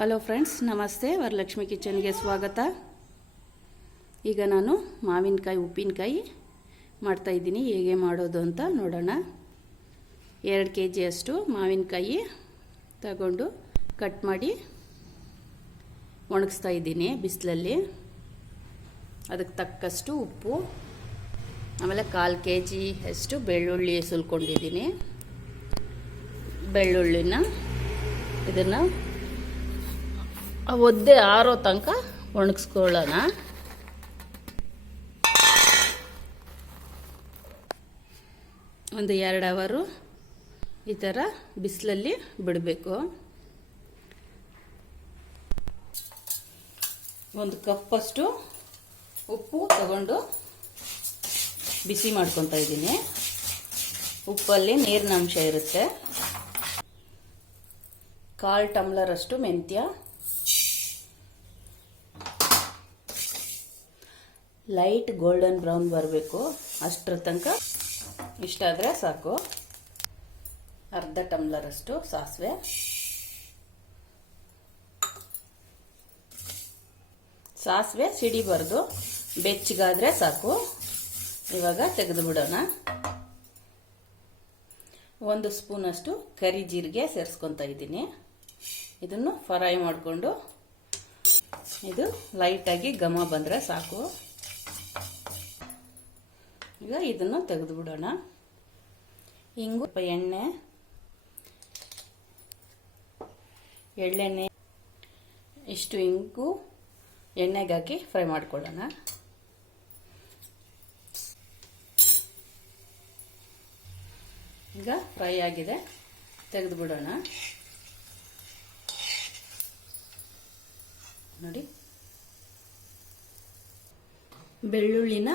Hello friends, ನಮಸ್ತೆ. ವರಲಕ್ಷ್ಮಿ ಕಿಚನ್ಗೆ ಸ್ವಾಗತ. ಈಗ ನಾನು ಮಾವಿನಕಾಯಿ ಉಪ್ಪಿನಕಾಯಿ ಮಾಡ್ತಾಯಿದ್ದೀನಿ. ಹೇಗೆ ಮಾಡೋದು ಅಂತ ನೋಡೋಣ. 2 kg ಅಷ್ಟು ಮಾವಿನಕಾಯಿ ತಗೊಂಡು ಕಟ್ ಮಾಡಿ ಒಣಗಿಸ್ತಾ ಇದ್ದೀನಿ ಬಿಸಿಲಲ್ಲಿ. ಅದಕ್ಕೆ ತಕ್ಕಷ್ಟು ಉಪ್ಪು, ಆಮೇಲೆ 1/4 kg ಅಷ್ಟು ಬೆಳ್ಳುಳ್ಳಿ ಸುಲ್ಕೊಂಡಿದ್ದೀನಿ. ಬೆಳ್ಳುಳ್ಳಿನ ಇದನ್ನು ಒದ್ದೆ ಆರೋ ತನಕ ಒಣಗಿಸ್ಕೊಳ್ಳೋಣ. ಒಂದು 2 ಅವರು ಈ ಥರ ಬಿಸಿಲಲ್ಲಿ ಬಿಡಬೇಕು. 1 ಕಪ್ಪಷ್ಟು ಉಪ್ಪು ತಗೊಂಡು ಬಿಸಿ ಮಾಡ್ಕೊತಾ ಇದ್ದೀನಿ. ಉಪ್ಪಲ್ಲಿ ನೀರಿನ ಅಂಶ ಇರುತ್ತೆ. 1/4 ಟಮ್ಲರ್ ಅಷ್ಟು ಮೆಂತ್ಯ, ಲೈಟ್ ಗೋಲ್ಡನ್ ಬ್ರೌನ್ ಬರಬೇಕು ಅಷ್ಟರ ತನಕ ಇಷ್ಟಾದರೆ ಸಾಕು. 1/2 ಟಮ್ಲರ್ ಅಷ್ಟು ಸಾಸಿವೆ, ಸಾಸಿವೆ ಸಿಡಿಬಾರ್ದು, ಬೆಚ್ಚಗಾದರೆ ಸಾಕು. ಇವಾಗ ತೆಗೆದು ಬಿಡೋಣ. 1 ಸ್ಪೂನ್ ಅಷ್ಟು ಕರಿ ಜೀರಿಗೆ ಸೇರಿಸ್ಕೊತಾ ಇದ್ದೀನಿ. ಇದನ್ನು ಫ್ರೈ ಮಾಡಿಕೊಂಡು ಇದು ಲೈಟಾಗಿ ಘಮ ಬಂದರೆ ಸಾಕು. ಈಗ ಇದನ್ನು ತೆಗೆದು ಬಿಡೋಣ. ಇಂಗು, ಎಳ್ಳೆಣ್ಣೆ ಇಷ್ಟು ಇಂಗು ಎಣ್ಣೆಗೆ ಹಾಕಿ ಫ್ರೈ ಮಾಡ್ಕೊಳ್ಳೋಣ. ಈಗ ಫ್ರೈ ಆಗಿದೆ, ತೆಗೆದು ಬಿಡೋಣ. ನೋಡಿ, ಬೆಳ್ಳುಳ್ಳಿನ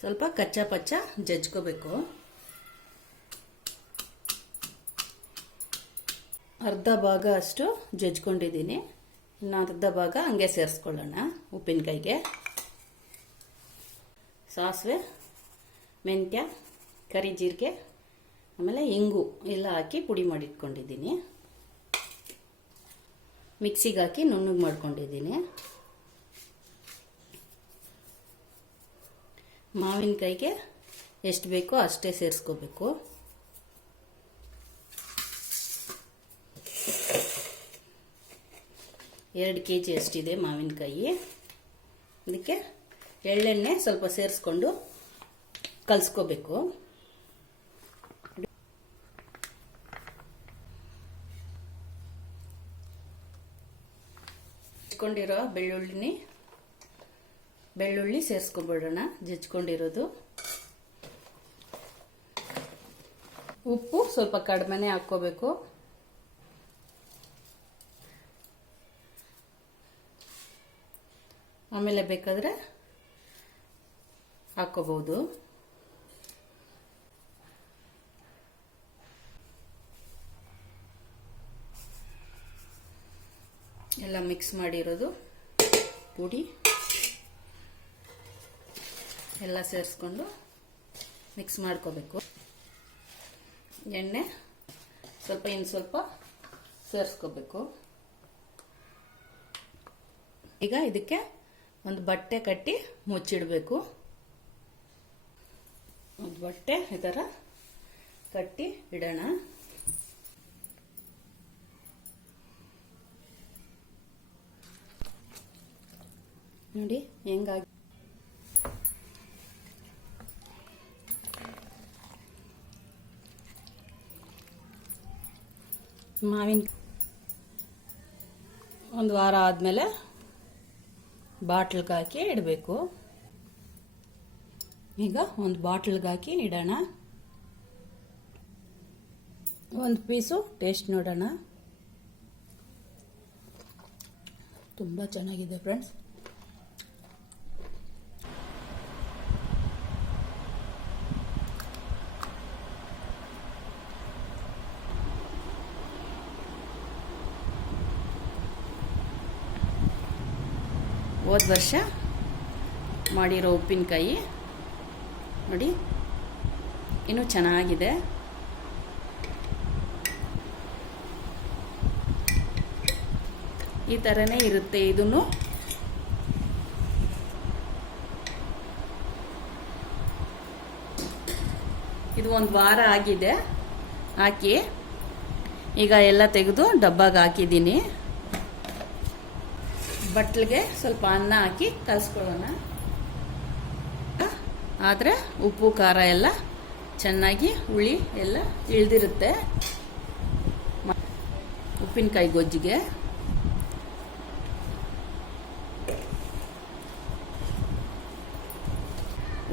ಸ್ವಲ್ಪ ಕಚ್ಚಾ ಪಚ್ಚ ಜಜ್ಕೋಬೇಕು. ಅರ್ಧ ಭಾಗ ಅಷ್ಟು ಜಜ್ಕೊಂಡಿದ್ದೀನಿ. ಇನ್ನು ಅರ್ಧ ಭಾಗ ಹಂಗೆ ಸೇರಿಸ್ಕೊಳ್ಳೋಣ. ಉಪ್ಪಿನಕಾಯಿಗೆ ಸಾಸಿವೆ, ಮೆಂತ್ಯ, ಕರಿ ಜೀರಿಗೆ, ಆಮೇಲೆ ಇಂಗು ಎಲ್ಲ ಹಾಕಿ ಪುಡಿ ಮಾಡಿಟ್ಕೊಂಡಿದ್ದೀನಿ. ಮಿಕ್ಸಿಗೆ ಹಾಕಿ ನುಣ್ಣಗೆ ಮಾಡ್ಕೊಂಡಿದ್ದೀನಿ. ಮಾವಿನಕಾಯಿಗೆ ಎಷ್ಟು ಬೇಕೋ ಅಷ್ಟೇ ಸೇರಿಸ್ಕೋಬೇಕು. ಎರಡು kg ಅಷ್ಟಿದೆ ಮಾವಿನಕಾಯಿ. ಅದಕ್ಕೆ ಎಳ್ಳೆಣ್ಣೆ ಸ್ವಲ್ಪ ಸೇರಿಸ್ಕೊಂಡು ಕಲಿಸ್ಕೋಬೇಕು. ಜಜ್ಕೊಂಡಿರೋ ಬೆಳ್ಳುಳ್ಳಿ ಸೇರಿಸ್ಕೊಬಿಡೋಣ. ಜಜ್ಕೊಂಡಿರೋದು. ಉಪ್ಪು ಸ್ವಲ್ಪ ಕಡಿಮೆನೇ ಹಾಕ್ಕೋಬೇಕು. ಆಮೇಲೆ ಬೇಕಾದರೆ ಹಾಕ್ಕೋಬಹುದು. ಎಲ್ಲ ಮಿಕ್ಸ್ ಮಾಡಿರೋದು ಪುಡಿ ಎಲ್ಲ ಸೇರಿಸ್ಕೊಂಡು ಮಿಕ್ಸ್ ಮಾಡ್ಕೋಬೇಕು. ಎಣ್ಣೆ ಇನ್ನು ಸ್ವಲ್ಪ ಸೇರಿಸ್ಕೋಬೇಕು. ಈಗ ಇದಕ್ಕೆ ಒಂದು ಬಟ್ಟೆ ಕಟ್ಟಿ ಮುಚ್ಚಿಡಬೇಕು. ಒಂದು ಬಟ್ಟೆ ಈ ಥರ ಕಟ್ಟಿ ಇಡೋಣ. ನೋಡಿ ಹೆಂಗಾಗಿ ಮಾವಿನ ಒಂದು ವಾರ ಆದಮೇಲೆ ಬಾಟ್ಲಿಗೆ ಹಾಕಿ ಇಡಬೇಕು. ಈಗ ಒಂದು ಬಾಟ್ಲಿಗೆ ಹಾಕಿ ಇಡೋಣ. ಒಂದು ಪೀಸು ಟೇಸ್ಟ್ ನೋಡೋಣ. ತುಂಬ ಚೆನ್ನಾಗಿದೆ ಫ್ರೆಂಡ್ಸ್. ಹೋದ ವರ್ಷ ಮಾಡಿರೋ ಉಪ್ಪಿನಕಾಯಿ ನೋಡಿ, ಇನ್ನೂ ಚೆನ್ನಾಗಿದೆ. ಈ ಥರನೇ ಇರುತ್ತೆ ಇದನ್ನು. ಇದು ಒಂದು ವಾರ ಆಗಿದೆ ಹಾಕಿ. ಈಗ ಎಲ್ಲ ತೆಗೆದು ಡಬ್ಬಾಗೆ ಹಾಕಿದ್ದೀನಿ. ಬಟ್ಲಿಗೆ ಸ್ವಲ್ಪ ಅನ್ನ ಹಾಕಿ ಕಲಿಸ್ಕೊಳ್ಳೋಣ. ಆದರೆ ಉಪ್ಪು ಖಾರ ಎಲ್ಲ ಚೆನ್ನಾಗಿ ಹುಳಿ ಎಲ್ಲ ಇಳಿದಿರುತ್ತೆ. ಉಪ್ಪಿನಕಾಯಿ ಗೊಜ್ಜಿಗೆ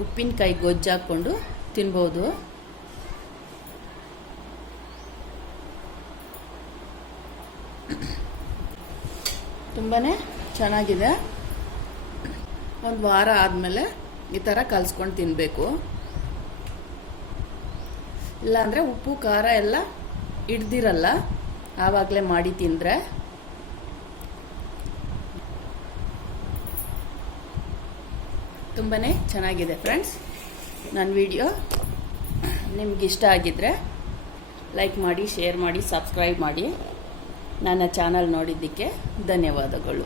ಉಪ್ಪಿನಕಾಯಿ ಗೊಜ್ಜು ಹಾಕ್ಕೊಂಡು ತಿನ್ಬೋದು. ತುಂಬಾ ಚೆನ್ನಾಗಿದೆ. ಒಂದು ವಾರ ಆದಮೇಲೆ ಈ ಥರ ಕಲಿಸ್ಕೊಂಡು ತಿನ್ನಬೇಕು. ಇಲ್ಲಾಂದರೆ ಉಪ್ಪು ಖಾರ ಎಲ್ಲ ಹಿಡ್ದಿರಲ್ಲ, ಆವಾಗಲೇ ಮಾಡಿ ತಿಂದರೆ. ತುಂಬಾ ಚೆನ್ನಾಗಿದೆ ಫ್ರೆಂಡ್ಸ್. ನನ್ನ ವಿಡಿಯೋ ನಿಮಗಿಷ್ಟ ಆಗಿದ್ದರೆ ಲೈಕ್ ಮಾಡಿ, ಶೇರ್ ಮಾಡಿ, ಸಬ್ಸ್ಕ್ರೈಬ್ ಮಾಡಿ. ನನ್ನ ಚಾನಲ್ ನೋಡಿದ್ದಕ್ಕೆ ಧನ್ಯವಾದಗಳು.